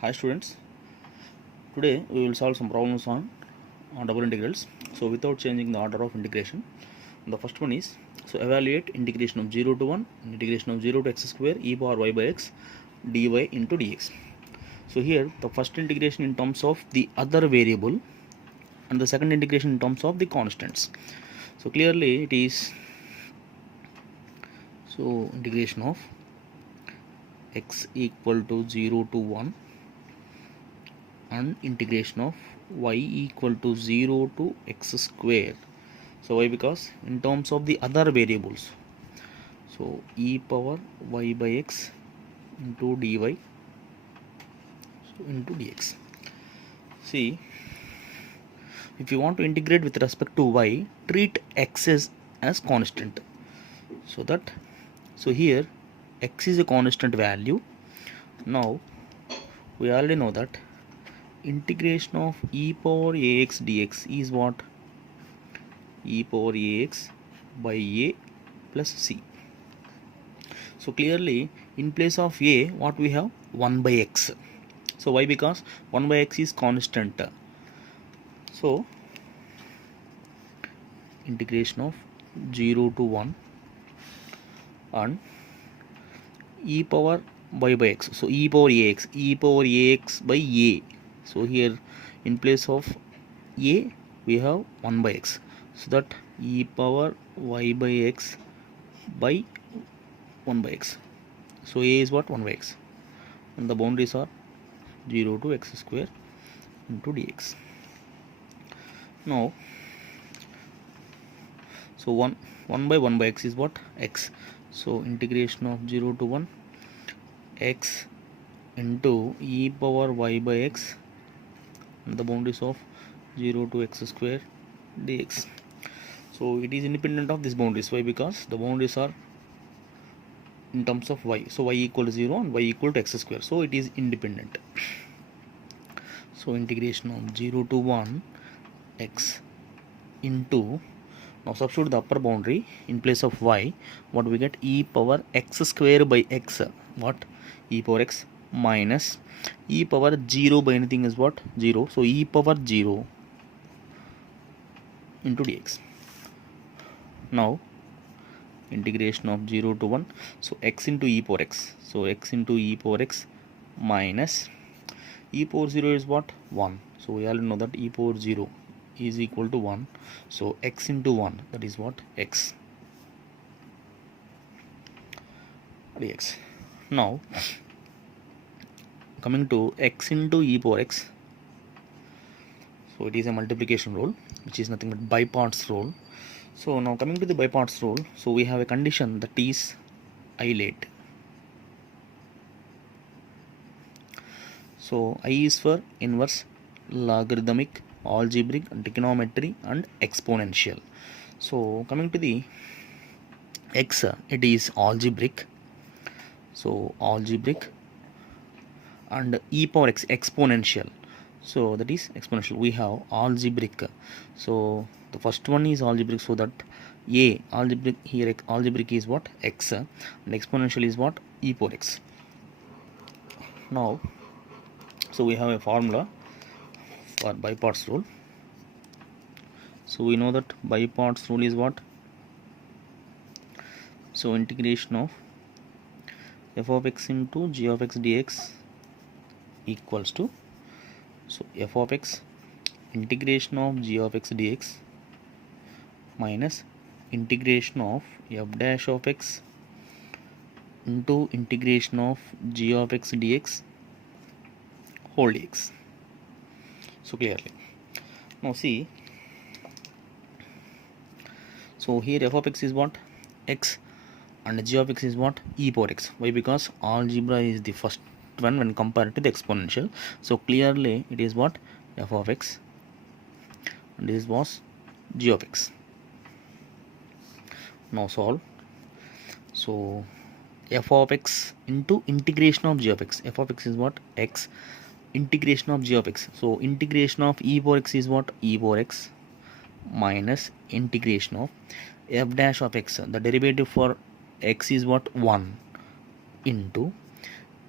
Hi students, today we will solve some problems on double integrals. So without changing the order of integration, the first one is, so evaluate integration of 0 to 1, integration of 0 to x square e power y by x dy into dx. So here the first integration in terms of the other variable and the second integration in terms of the constants. So clearly it is, so integration of x equal to 0 to 1 and integration of y equal to 0 to x square. So why? Because in terms of the other variables, so e power y by x into dy, so into dx. See, if you want to integrate with respect to y, treat x as constant, so that, so here x is a constant value. Now we already know that integration of e power ax dx is what? E power ax by a plus c. So clearly in place of a, what we have? 1 by x. So why? Because 1 by x is constant. So integration of 0 to 1 and e power y by x. So e power ax by a. So here in place of a we have 1 by x. So that e power y by x by 1 by x. So a is what? 1 by x. And the boundaries are 0 to x square into dx. Now, so 1 by 1 by x is what? X. So integration of 0 to 1 x into e power y by x and the boundaries of 0 to x square dx. So it is independent of these boundaries. Why? Because the boundaries are in terms of y. So y equal to 0 and y equal to x square. So it is independent. So integration of 0 to 1 x into, now substitute the upper boundary in place of y. What we get? E power x square by x. What? E power x minus e power 0 by anything is what? 0. So e power 0 into dx. Now integration of 0 to 1. So x into e power x. So x into e power x minus e power 0 is what? 1. So we all know that e power 0 is equal to 1. So x into 1, that is what? X dx. Now coming to x into e power x, so it is a multiplication rule, which is nothing but by parts rule. So now coming to the by parts rule, so we have a condition that is isolate. So I is for inverse, logarithmic, algebraic, trigonometry and exponential. So coming to the x, it is algebraic. So algebraic and e power x exponential. So that is exponential. We have algebraic. So the first one is algebraic, so that a algebraic, here algebraic is what? X, and exponential is what? E power x. Now, so we have a formula for by parts rule. So we know that by parts rule is what? So integration of f of x into g of x dx equals to, so f of x integration of g of x dx minus integration of f dash of x into integration of g of x dx whole dx. So clearly, now see, so here f of x is what? X, and g of x is what? E power x. Why? Because algebra is the first one when compared to the exponential. So clearly it is what? F of x, and this was g of x. Now solve. So f of x into integration of g of x. F of x is what? X, integration of g of x. So integration of e power x is what? E power x minus integration of f dash of x. The derivative for x is what? 1 into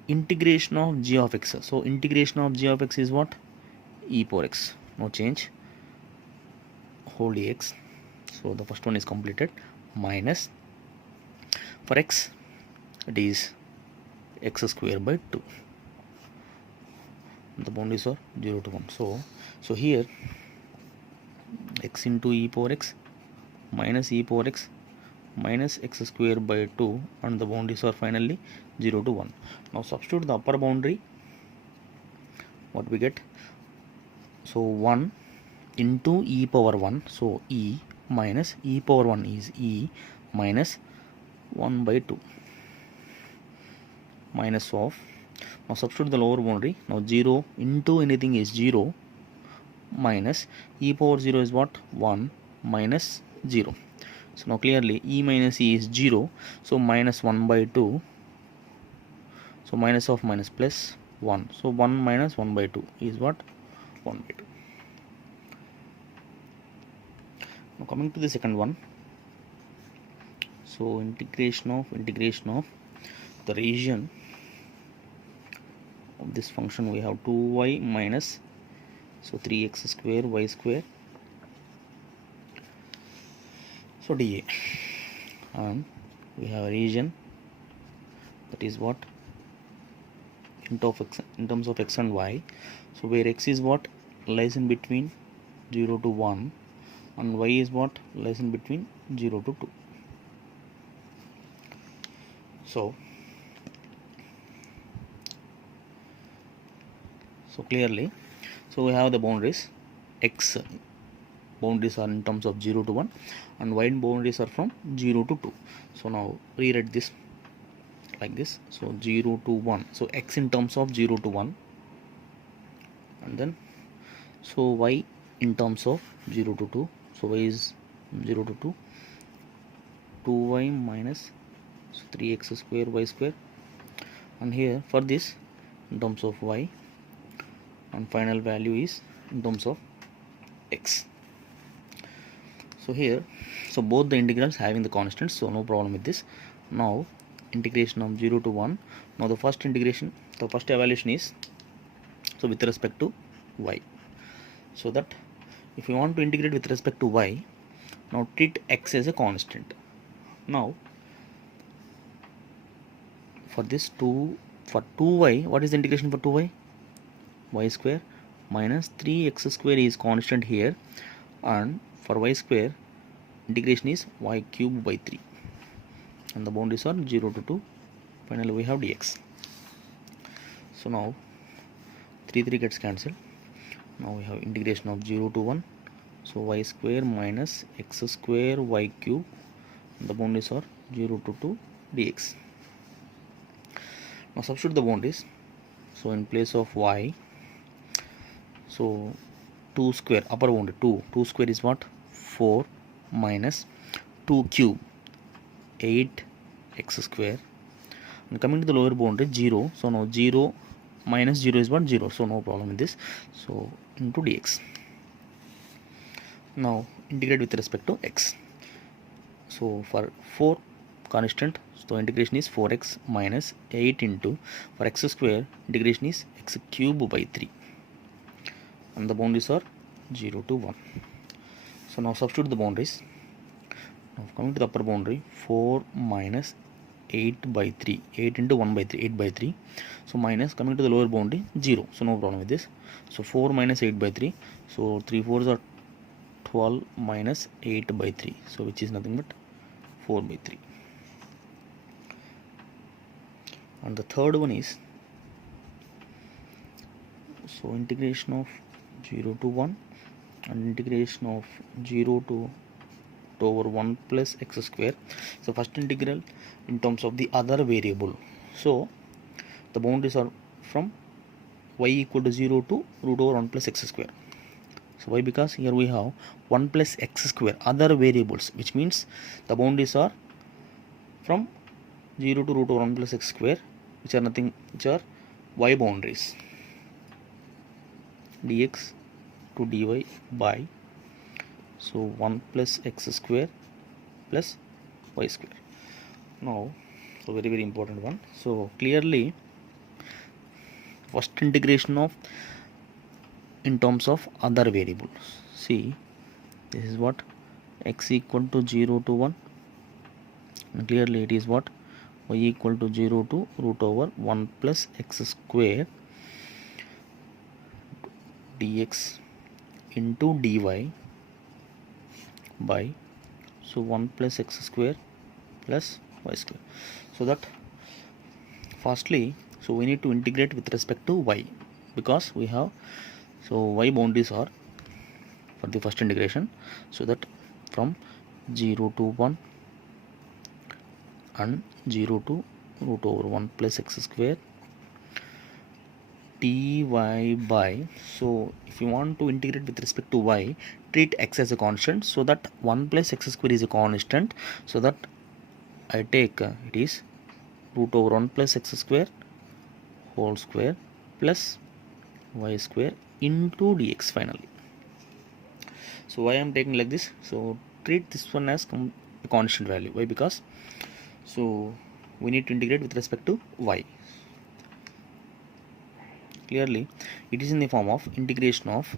integration of g of x. So integration of g of x is what? E power x, no change, whole dx. So the first one is completed, minus for x it is x square by 2. The boundaries are 0 to 1. So here x into e power x minus e power x minus x square by 2, and the boundaries are finally 0 to 1. Now substitute the upper boundary, what we get? So 1 into e power 1, so e minus e power 1 is e minus 1 by 2 minus of, now substitute the lower boundary. Now 0 into anything is 0 minus e power 0 is what? 1 minus 0. So now clearly e minus e is 0, so minus 1 by 2, so minus of minus plus 1, so 1 minus 1 by 2 is what? 1 by 2. Now coming to the second one, so integration of the region of this function, we have 2y minus, so 3x square y square, so dA, and we have a region that is what? In terms of x and y, so where x is what? Lies in between 0 to 1, and y is what? Lies in between 0 to 2. So clearly, so we have the boundaries. X boundaries are in terms of 0 to 1, and y boundaries are from 0 to 2. So now rewrite this like this. So 0 to 1, so x in terms of 0 to 1, and then so y in terms of 0 to 2, so y is 0 to 2, 2y minus, so 3x square y square, and here for this in terms of y, and final value is in terms of x. So here, so both the integrals having the constants, so no problem with this. Now integration of 0 to 1. Now the first integration, the first evaluation is, so with respect to y, so that if you want to integrate with respect to y, now treat x as a constant. Now for this 2, for 2y, what is the integration for 2y? Y square minus 3x square is constant here, and for y square integration is y cube by 3, and the boundaries are 0 to 2. Finally we have dx. So now 3 gets cancelled. Now we have integration of 0 to 1, so y square minus x square y cube, and the boundaries are 0 to 2 dx. Now substitute the boundaries. So in place of y, so 2 square, upper boundary 2 square is what? 4 minus 2 cube 8 x square, and coming to the lower boundary 0, so now 0 minus 0 is what? 0, so no problem with this. So into dx. Now integrate with respect to x. So for 4 constant, so integration is 4x minus 8 into, for x square integration is x cube by 3, and the boundaries are 0 to 1. So now substitute the boundaries. Now coming to the upper boundary, 4 minus 8 by 3, 8 into 1 by 3, 8 by 3, so minus, coming to the lower boundary 0, so no problem with this. So 4 minus 8 by 3, so 3 4s are 12 minus 8 by 3, so which is nothing but 4 by 3. And the third one is, so integration of 0 to 1 and integration of 0 to over 1 plus x square. So first integral in terms of the other variable, so the boundaries are from y equal to 0 to root over 1 plus x square. So why? Because here we have 1 plus x square other variables, which means the boundaries are from 0 to root over 1 plus x square, which are nothing, which are y boundaries, dx to dy by, so 1 plus x square plus y square. Now, so very important one. So clearly first integration of in terms of other variables. See, this is what x equal to 0 to 1, and clearly it is what y equal to 0 to root over 1 plus x square dx into dy by, so 1 plus x square plus y square. So that firstly, so we need to integrate with respect to y, because we have, so y boundaries are for the first integration, so that from 0 to 1 and 0 to root over 1 plus x square dy by, so if you want to integrate with respect to y, treat x as a constant, so that 1 plus x square is a constant, so that I take it is root over 1 plus x square whole square plus y square into dx finally. So why I am taking like this, so treat this one as a constant value. Why? Because so we need to integrate with respect to y. Clearly it is in the form of integration of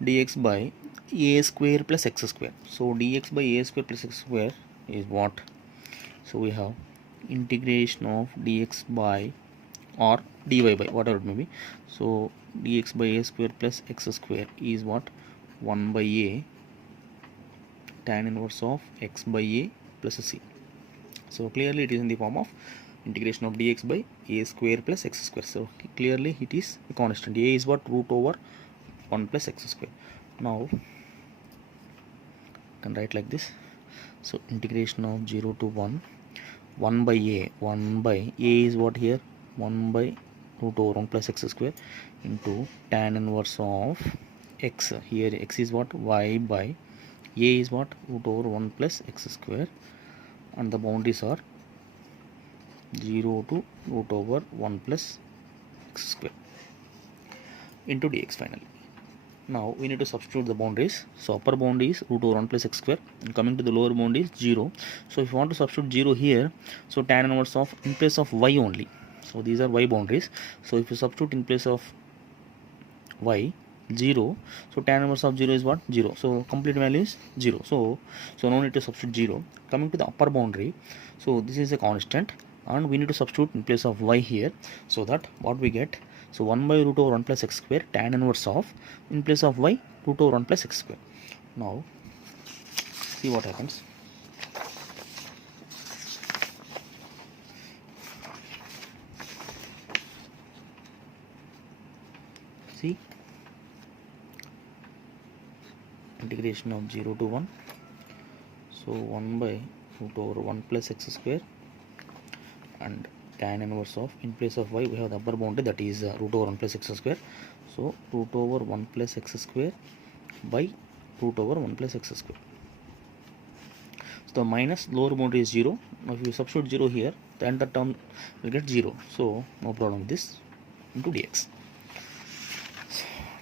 dx by a square plus x square. So dx by a square plus x square is what, so we have integration of dx by or dy by whatever it may be, so dx by a square plus x square is what, 1 by a tan inverse of x by a plus c. So clearly it is in the form of integration of dx by a square plus x square. So clearly it is a constant. A is what, root over 1 plus x square. Now you can write like this, so integration of 0 to 1, 1 by a, 1 by a is what here, 1 by root over 1 plus x square into tan inverse of x, here x is what, y by a is what, root over 1 plus x square, and the boundaries are 0 to root over 1 plus x square into dx finally. Now we need to substitute the boundaries. So upper boundary is root over 1 plus x square, and coming to the lower boundary is 0. So if you want to substitute 0 here, so tan inverse of in place of y only, so these are y boundaries, so if you substitute in place of y 0, so tan inverse of 0 is what, 0, so complete value is 0, so no need to substitute 0. Coming to the upper boundary, so this is a constant and we need to substitute in place of y here, so that what we get, so 1 by root over 1 plus x square tan inverse of, in place of y, root over 1 plus x square. Now see what happens. See, integration of 0 to 1, so 1 by root over 1 plus x square, and tan inverse of, in place of y we have the upper boundary, that is root over 1 plus x square, so root over 1 plus x square by root over 1 plus x square. So the minus lower boundary is 0. Now if you substitute 0 here, then the term will get 0, so no problem with this, into dx.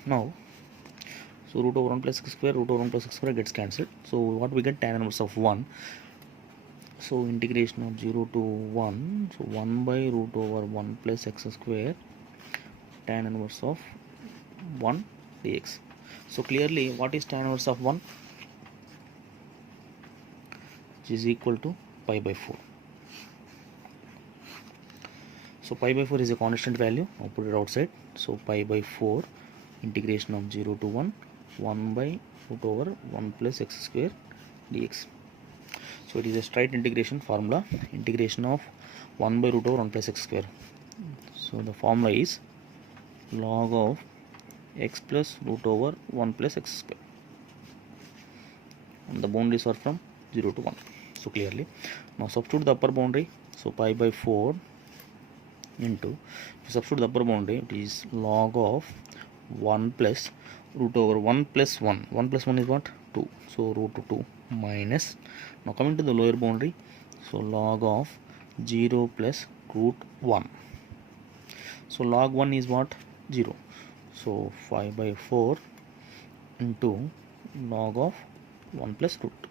Now so root over 1 plus x square, root over 1 plus x square gets cancelled, so what we get, tan inverse of 1, so integration of 0 to 1, so 1 by root over 1 plus x square tan inverse of 1 dx. So clearly what is tan inverse of 1, which is equal to pi by 4. So pi by 4 is a constant value, I'll put it outside, so pi by 4 integration of 0 to 1, 1 by root over 1 plus x square dx. So it is a straight integration formula, integration of 1 by root over 1 plus x square. So the formula is log of x plus root over 1 plus x square, and the boundaries are from 0 to 1. So clearly now substitute the upper boundary, so pi by 4 into, if you substitute the upper boundary, it is log of 1 plus root over 1 plus 1, 1 plus 1 is what, 2, so root 2 minus, now coming to the lower boundary, so log of 0 plus root 1, so log 1 is what, 0, so 5 by 4 into log of 1 plus root 2.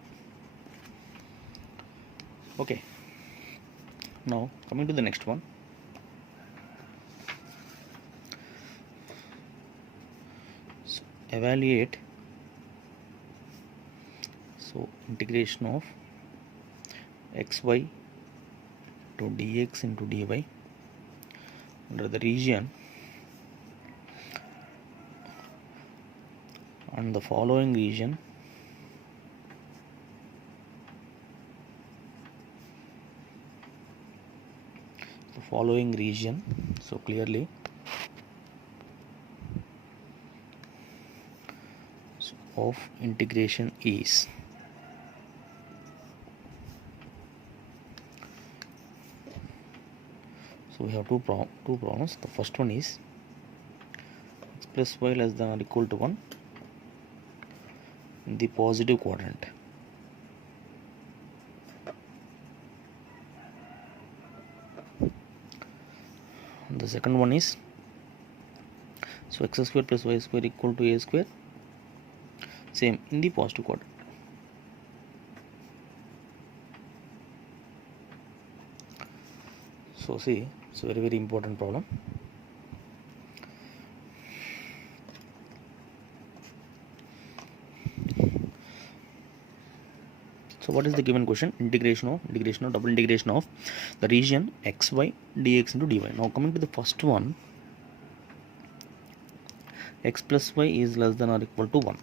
Okay, now coming to the next one, evaluate integration of xy to dx into dy under the region and the following region so clearly of integration is so we have two problems. The first one is x plus y less than or equal to 1 in the positive quadrant. The second one is so x square plus y square equal to a square, same in the positive quadrant. So see, it's a very important problem. So what is the given question? Integration of double integration of the region xy dx into dy. Now coming to the first one, x plus y is less than or equal to 1.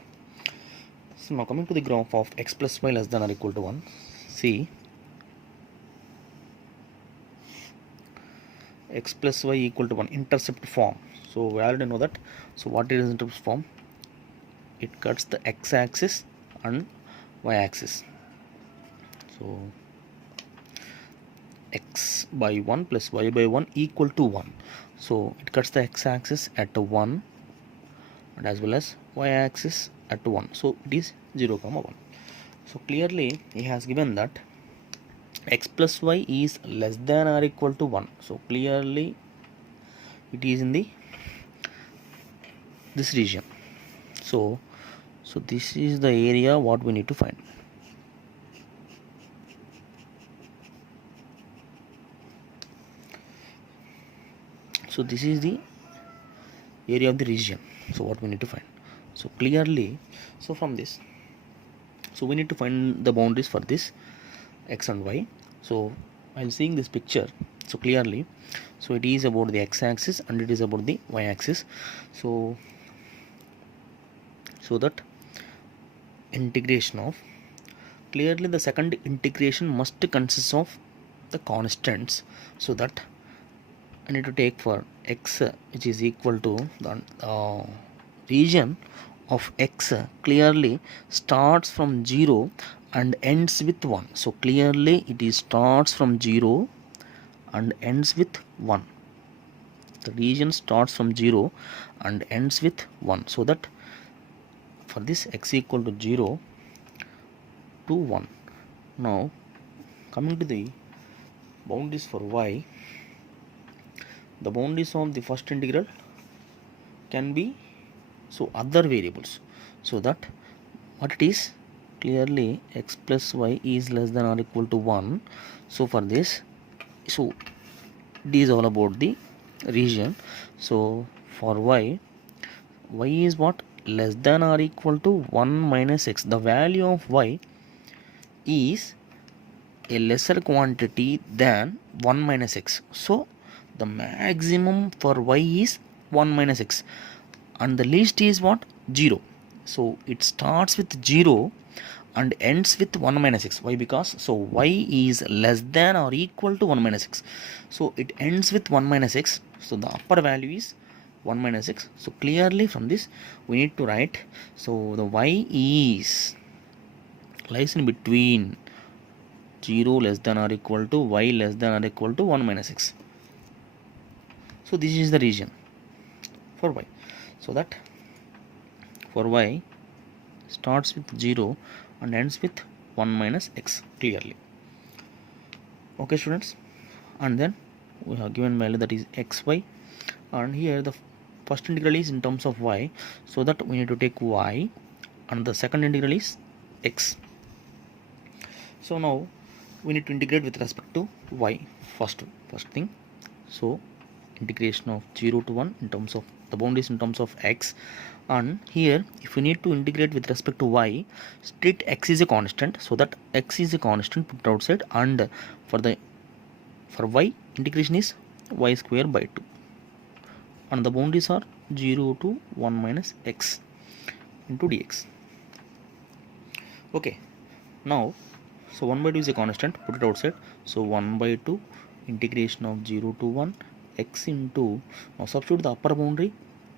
So now coming to the graph of x plus y less than or equal to 1, see x plus y equal to 1 intercept form. So we already know that. So what is intercept form? It cuts the x axis and y axis. So x by 1 plus y by 1 equal to 1. So it cuts the x axis at 1 and as well as y axis at 1. So it is 0, 1. So clearly he has given that x plus y is less than or equal to 1. So clearly it is in this region. So this is the area what we need to find. So this is the area of the region. So what we need to find. So clearly, so from this, so we need to find the boundaries for this x and y. So while seeing this picture, so clearly, so it is about the x axis and it is about the y axis. So that integration of, clearly the second integration must consist of the constants. So that I need to take for x which is equal to the region of x clearly starts from 0 and ends with 1. So clearly it is starts from 0 and ends with 1. The region starts from 0 and ends with 1. So that for this x equal to 0 to 1. Now coming to the boundaries for y, the boundaries of the first integral can be so other variables. So that what it is, clearly x plus y is less than or equal to 1. So for this, so it is all about the region. So for y is what? Less than or equal to 1 minus x. The value of y is a lesser quantity than 1 minus x. So the maximum for y is 1 minus x and the least is what? 0. So it starts with 0 and ends with 1 minus x. Why? Because so y is less than or equal to 1 minus x. So it ends with 1 minus x. So the upper value is 1 minus x. So clearly from this we need to write, so the y lies in between 0 less than or equal to y less than or equal to 1 minus x. So this is the region for y. So that for y starts with 0 and ends with 1 minus x clearly. Okay students, and then we have given value that is xy, and here the first integral is in terms of y, so that we need to take y, and the second integral is x. So now we need to integrate with respect to y first thing. So integration of 0 to 1 in terms of the boundary is in terms of x, and here if we need to integrate with respect to y, treat x is a constant, so that x is a constant put outside, and for y integration is y square by 2, and the boundaries are 0 to 1 minus x into dx. Okay, now so 1 by 2 is a constant, put it outside, so 1 by 2 integration of 0 to 1 x into, now substitute the upper boundary,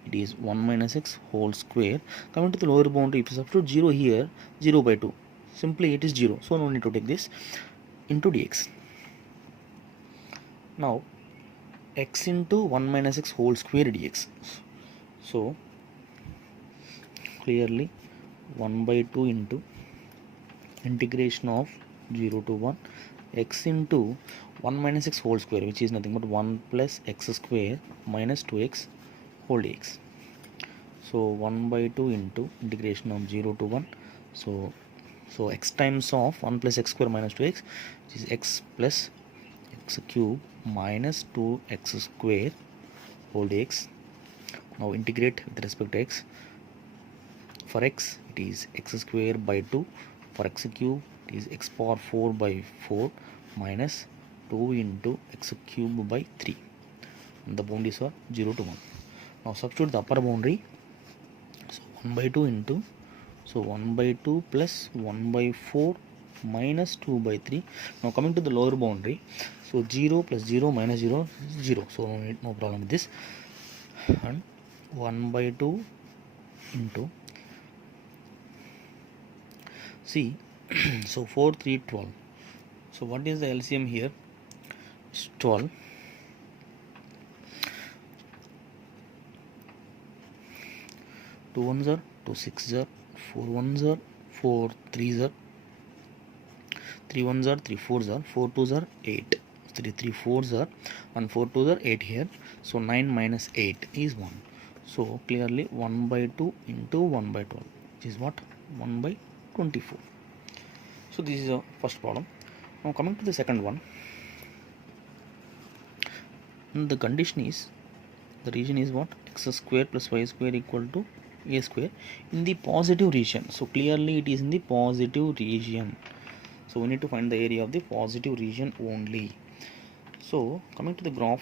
it is 1 minus x whole square. Coming to the lower boundary, if you substitute 0 here, 0 by 2, simply it is 0, so no need to take this, into dx. Now x into 1 minus x whole square dx, so clearly 1 by 2 into integration of 0 to 1 x into 1 minus x whole square, which is nothing but 1 plus x square minus 2x whole dx. So 1 by 2 into integration of 0 to 1, so x times of 1 plus x square minus 2x, which is x plus x cube minus 2x square whole dx. Now integrate with respect to x. For x it is x square by 2, for x cube it is x power 4 by 4 minus 2 into x cube by 3, and the boundaries are 0 to 1. Now substitute the upper boundary, so 1 by 2 into, so 1 by 2 plus 1 by 4 minus 2 by 3. Now coming to the lower boundary, so 0 plus 0 minus 0 is 0, so no problem with this, and 1 by 2 into, see so 4 3 12, so what is the LCM here? It's 12. 2 1s are 2 6s are 4 1s are 4 3s are 3 1s are 3 4s are 4 2s are 8, 3 3 4s are, and 4 2s are 8 here, so 9 minus 8 is 1, so clearly 1 by 2 into 1 by 12, which is what? 1 by 24. So this is the first problem. Now coming to the second one, and the condition is, the region is what? X square plus y square equal to a square in the positive region, so clearly it is in the positive region, so we need to find the area of the positive region only. So coming to the graph,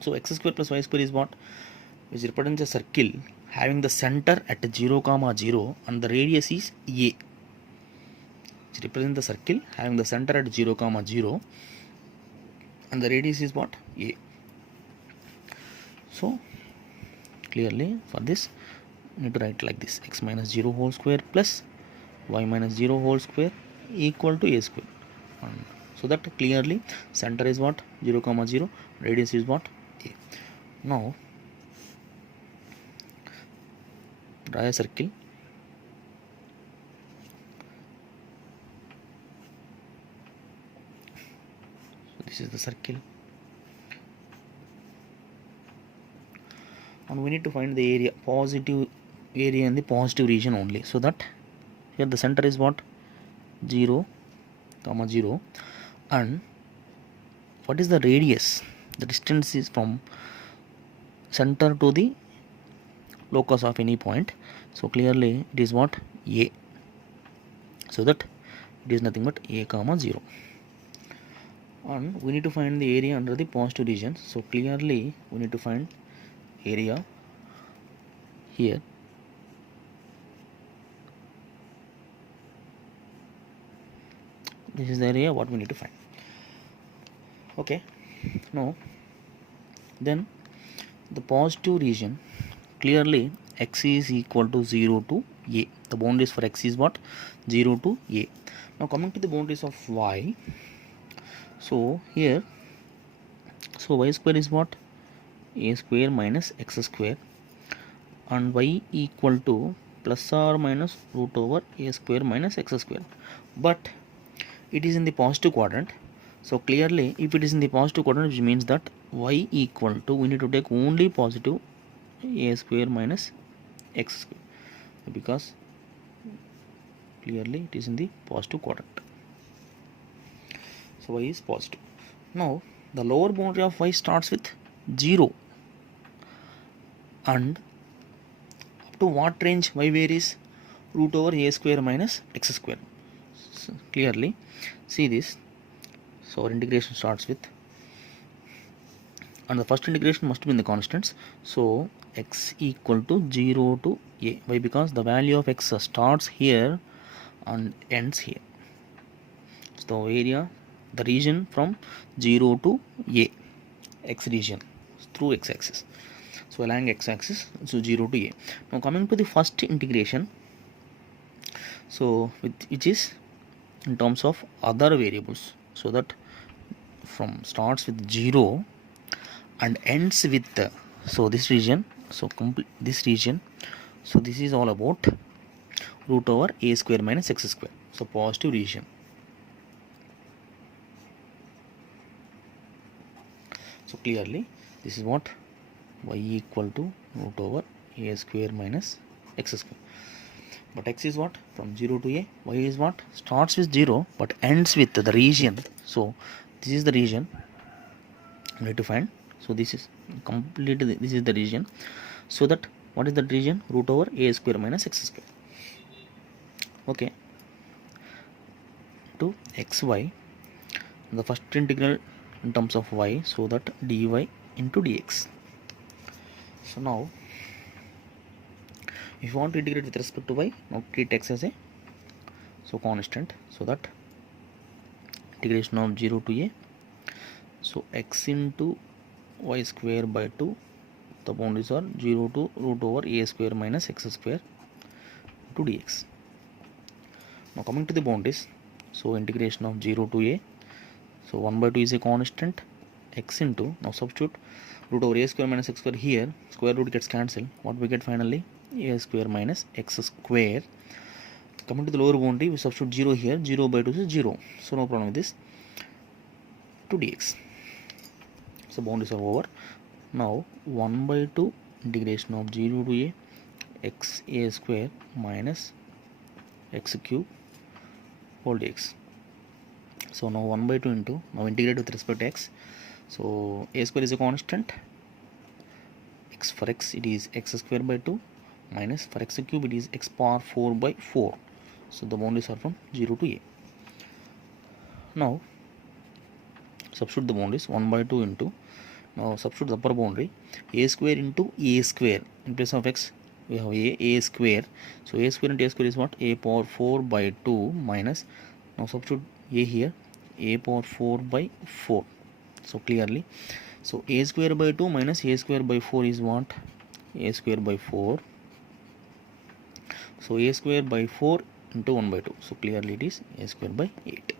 so x square plus y square is what? Which represents a circle having the center at 0 comma 0 and the radius is a. Which represents the circle having the center at 0 comma 0 and the radius is what? A. So clearly for this we need to write like this: x minus 0 whole square plus y minus 0 whole square equal to a square, and so that clearly center is what? 0 comma 0, radius is what? A. Now draw a circle. So this is the circle, and we need to find the area, positive area in the positive region only, so that here the center is what? 0 comma 0, and what is the radius? The distance is from center to the locus of any point, so clearly it is what? A, so that it is nothing but a comma 0, and we need to find the area under the positive region, so clearly we need to find area here. This is the area what we need to find. Okay, now then the positive region, clearly x is equal to 0 to a, the boundaries for x is what? 0 to a. Now coming to the boundaries of y, so here, so y square is what? A square minus x square, and y equal to plus or minus root over a square minus x square, but it is in the positive quadrant, so clearly if it is in the positive quadrant, which means that y equal to, we need to take only positive a square minus x square, because clearly it is in the positive quadrant, so y is positive. Now the lower boundary of y starts with 0, and up to what range y varies? Root over a square minus x square. So clearly see this. So our integration starts with, and the first integration must be in the constants. So x equal to 0 to a. Why? Because the value of x starts here and ends here. So the area, the region from 0 to a, x region through x-axis. So along x-axis, so 0 to a. Now coming to the first integration, so which is in terms of other variables, so that from starts with 0 and ends with so this region, so complete this region. So this is all about root over a square minus x square, so positive region. So clearly this is what y equal to root over a square minus x square. But x is what? From 0 to a. Y is what? Starts with 0 but ends with the region. So this is the region we need to find. So this is complete, this is the region. So that what is the region? Root over a square minus x square. Okay, to xy, the first integral in terms of y, so that dy into dx. So now if you want to integrate with respect to y, now treat x as a constant, so that integration of 0 to a, so x into y square by 2, the boundaries are 0 to root over a square minus x square to dx. Now coming to the boundaries, so integration of 0 to a, so 1 by 2 is a constant, x into, now substitute root over a square minus x square here, square root gets cancelled, what we get finally? A square minus x square. Coming to the lower boundary, we substitute 0 here, 0 by 2 is 0, so no problem with this, to dx. So boundaries are over. Now 1 by 2 integration of 0 to a x a square minus x cube whole dx. So now 1 by 2 into, now integrate with respect to x. So a square is a constant, x for x it is x square by 2 minus for x cube it is x power 4 by 4. So the boundaries are from 0 to a. Now substitute the boundaries 1 by 2 into, now substitute the upper boundary, a square into a square, in place of x we have a square, so a square into a square is what? A power 4 by 2 minus, now substitute a here, a power 4 by 4. So clearly, so a square by 2 minus a square by 4 is what? A square by 4. So a square by 4 into 1 by 2, so clearly it is a square by 8.